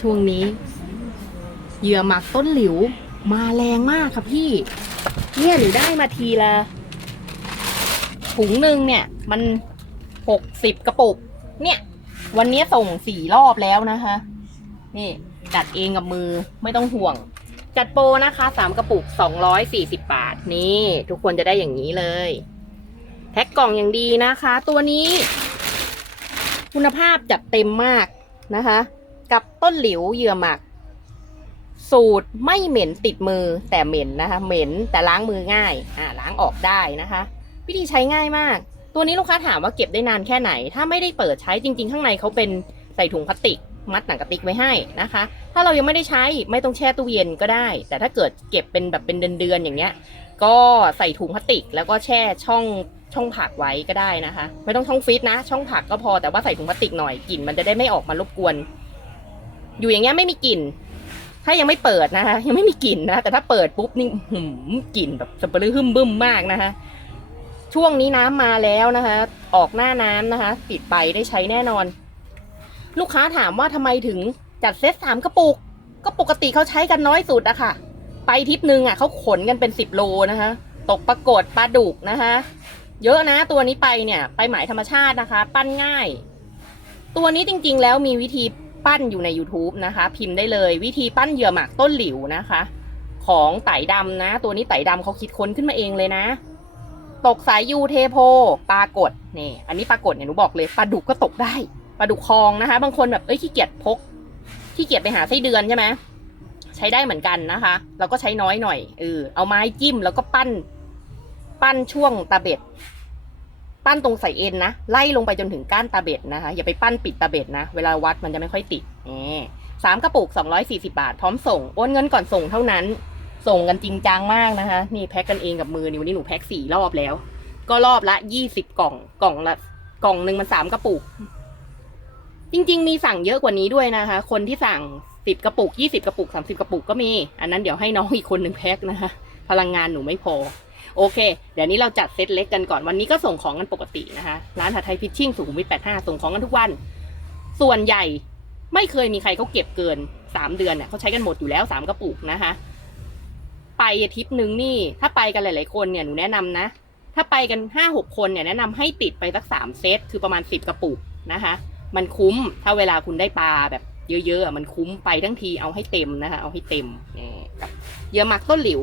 ช่วงนี้เหยื่อหมักต้นหลิว มาแรงมากค่ะพี่ เนี่ยหนูได้มาทีละถุงหนึ่งเนี่ย มันหกสิบกระปุก เนี่ย วันนี้ส่งสี่รอบแล้วนะคะ นี่จัดเองกับมือไม่ต้องห่วง จัดโปรนะคะสามกระปุกสองร้อยสี่สิบบาท นี่ ทุกคนจะได้อย่างนี้เลย แพ็คกล่องอย่างดีนะคะ ตัวนี้ คุณภาพจัดเต็มมากนะคะ กับต้นหลิวเหยื่อหมัก สูตรไม่เหม็นติดมือแต่เหม็นนะคะ เหม็นแต่ล้างมือง่ายอ่าล้างออกได้นะคะวิธีใช้ง่ายมาก ตัวนี้ลูกค้าถามว่าเก็บได้นานแค่ไหน ถ้าไม่ได้เปิดใช้จริง ๆ ข้างในเขาเป็นใส่ถุงพลาสติกมัดหนังกระติกไว้ให้นะคะ ถ้าเรายังไม่ได้ใช้ไม่ต้องแช่ตู้เย็นก็ได้ แต่ถ้าเกิดเก็บเป็นแบบเป็นเดือนๆอย่างเงี้ย ก็ใส่ถุงพลาสติก แล้วก็แช่ช่องช่องผักไว้ก็ได้นะคะ ไม่ต้องช่องฟรีซนะ ช่องผักก็พอแต่ว่าใส่ถุงพลาสติกหน่อยกลิ่นมันจะได้ไม่ออกมารบกวน อยู่อย่างเงี้ยไม่มีกลิ่น ถ้ายังไม่เปิดนะคะ ยังไม่มีกลิ่นนะแต่ถ้าเปิดปุ๊บนี่หืมกลิ่นแบบสเปรย์หึมบึ้มมากนะคะ ช่วงนี้น้ำมาแล้วนะคะ ออกหน้าน้ำนะคะติดไปได้ใช้แน่นอน ลูกค้าถามว่าทำไมถึงจัดเซตสามกระปุก ก็ปกติเขาใช้กันน้อยสุดอะค่ะ ไปทริปหนึ่งอะเขาขนกันเป็นสิบโลนะคะ ตกปรากฏปลาดุกนะคะเยอะนะตัวนี้ไปเนี่ย ไปหมายธรรมชาตินะคะ ปั้นง่าย ตัวนี้จริงๆแล้วมีวิธี ปั้นอยู่ใน YouTube นะคะ พิมพ์ได้เลยวิธีปั้นเหยื่อหมากต้นหลิวนะคะ ของไต่ดำนะ ตัวนี้ไต่ดำเขาคิดค้นขึ้นมาเองเลยนะ ตกสายยูเทโพปลากดนี่อันนี้ปลากดเนี่ยหนูบอกเลยปลาดุกก็ตกได้ปลาดุกคลองนะคะ บางคนแบบเอ้ยขี้เกียจพกขี้เกียจไปหาไส้เดือนใช่ไหมใช้ได้เหมือนกันนะคะ เราก็ใช้น้อยหน่อยเออเอาไม้จิ้มแล้วก็ปั้น ปั้นช่วงตาเบ็ด ปั้นตรงใส่เอ็นนะ ไล่ลงไปจนถึงก้านตาเบ็ดนะคะ อย่าไปปั้นปิดตาเบ็ดนะ เวลาวัดมันจะไม่ค่อยติดนี่สามกระปุกสองร้อยสี่สิบาท พร้อมส่ง โอนเงินก่อนส่งเท่านั้น ส่งกันจริงจังมากนะคะ นี่แพ็คกันเองกับมือนี่วันนี้หนูแพ็คสี่รอบแล้ว ก็รอบละยี่สิบกล่อง กล่องละ กล่องหนึ่งมันสามกระปุก จริง ๆ มีสั่งเยอะกว่านี้ด้วยนะคะ คนที่สั่งสิบกระปุกยี่สิบกระปุกสามสิบกระปุกก็มี อันนั้นเดี๋ยวให้น้องอีกคนหนึ่งแพ็คนะคะ พลังงานหนูไม่พอ โอเค เดี๋ยวนี้เราจัดเซตเล็กกันก่อนวันนี้ก็ส่งของกันปกตินะคะร้านหาไทยฟิชชิ่งสุขุมวิท85 ส่งของกันทุกวัน ส่วนใหญ่ไม่เคยมีใครเขาเก็บเกิน 3 เดือนเนี่ยเขาใช้กันหมดอยู่แล้ว 3 กระปุกนะคะ ไปอาทิตย์หนึ่งนี่ ถ้าไปกันหลาย ๆ คนเนี่ยหนูแนะนำนะ ถ้าไปกัน 5-6 คนเนี่ยแนะนำให้ติดไปสัก 3 เซต คือประมาณ 10 กระปุกนะคะ มันคุ้มถ้าเวลาคุณได้ปลาแบบเยอะๆอะมันคุ้มไปทั้งทีเอาให้เต็มนะคะ เอาให้เต็มนี่กับเหยื่อหมักต้นหลิว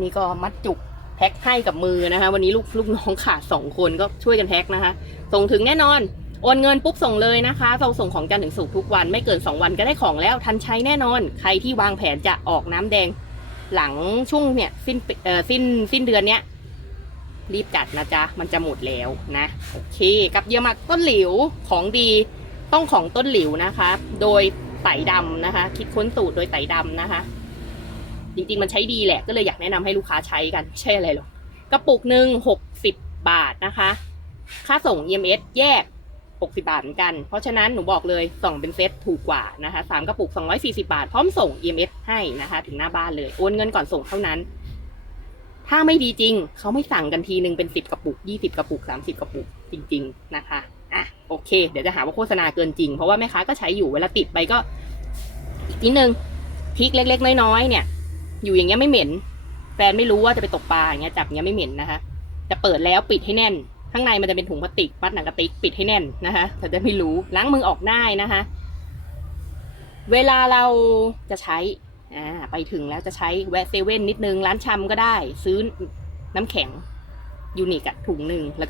นี่ก็มัดจุกแพ็คให้กับมือนะคะ วันนี้ลูกลูกน้องขาดสองคนก็ช่วยกันแพ็คนะคะ ส่งถึงแน่นอน โอนเงินปุ๊บส่งเลยนะคะ เราส่งของจันทร์ถึงศุกร์ทุกวันไม่เกิน 2 วันก็ได้ของแล้วทันใช้แน่นอน ใครที่วางแผนจะออกน้ำแดง หลังช่วงเนี่ยสิ้นเอ่อสิ้นสิ้นเดือนเนี้ยรีบจัดนะจ๊ะ มันจะหมดแล้วนะ โอเค กับเยอหมักต้นหลิวของดีต้องของต้นหลิวนะคะ โดยไต่ดำนะคะ คิดค้นสูตรโดยไต่ดำนะคะ จริงๆ มันใช้ดีแหละ ก็เลยอยากแนะนำให้ลูกค้าใช้กันไม่ใช่อะไรหรอกกระปุกหนึ่งหกสิบบาทนะคะ ค่าส่ง EMS แยก 60 บาทเหมือนกัน เพราะฉะนั้นหนูบอกเลยส่งเป็นเซตถูกกว่านะคะสามกระปุก 240 บาท พร้อมส่ง EMS ให้นะคะ ถึงหน้าบ้านเลย โอนเงินก่อนส่งเท่านั้น ถ้าไม่ดีจริง เขาไม่สั่งกันทีนึงเป็น 10 กระปุก 20 กระปุก 30 กระปุกจริง ๆ นะคะ อะ โอเค เดี๋ยวจะหาว่าโฆษณาเกินจริง เพราะว่าแม่ค้าก็ใช้อยู่ เวลาติดไปก็อีกนิดนึงพริกเล็ก ๆ น้อยๆเนี่ย อยู่อย่างเงี้ยไม่เหม็น แฟนไม่รู้ว่าจะไปตกปลาอย่างเงี้ยจับอย่างเงี้ยไม่เหม็นนะคะจะเปิดแล้วปิดให้แน่น ข้างในมันจะเป็นถุงพลาสติกมัดหนังกระติกปิดให้แน่นนะคะแต่จะไม่รู้ล้างมือออกได้นะคะ เวลาเราจะใช้อ่าไปถึงแล้วจะใช้แวะเซเว่นนิดนึงร้านชำก็ได้ ซื้อน้ำแข็งยูนิคอะถุงหนึ่งแล้ว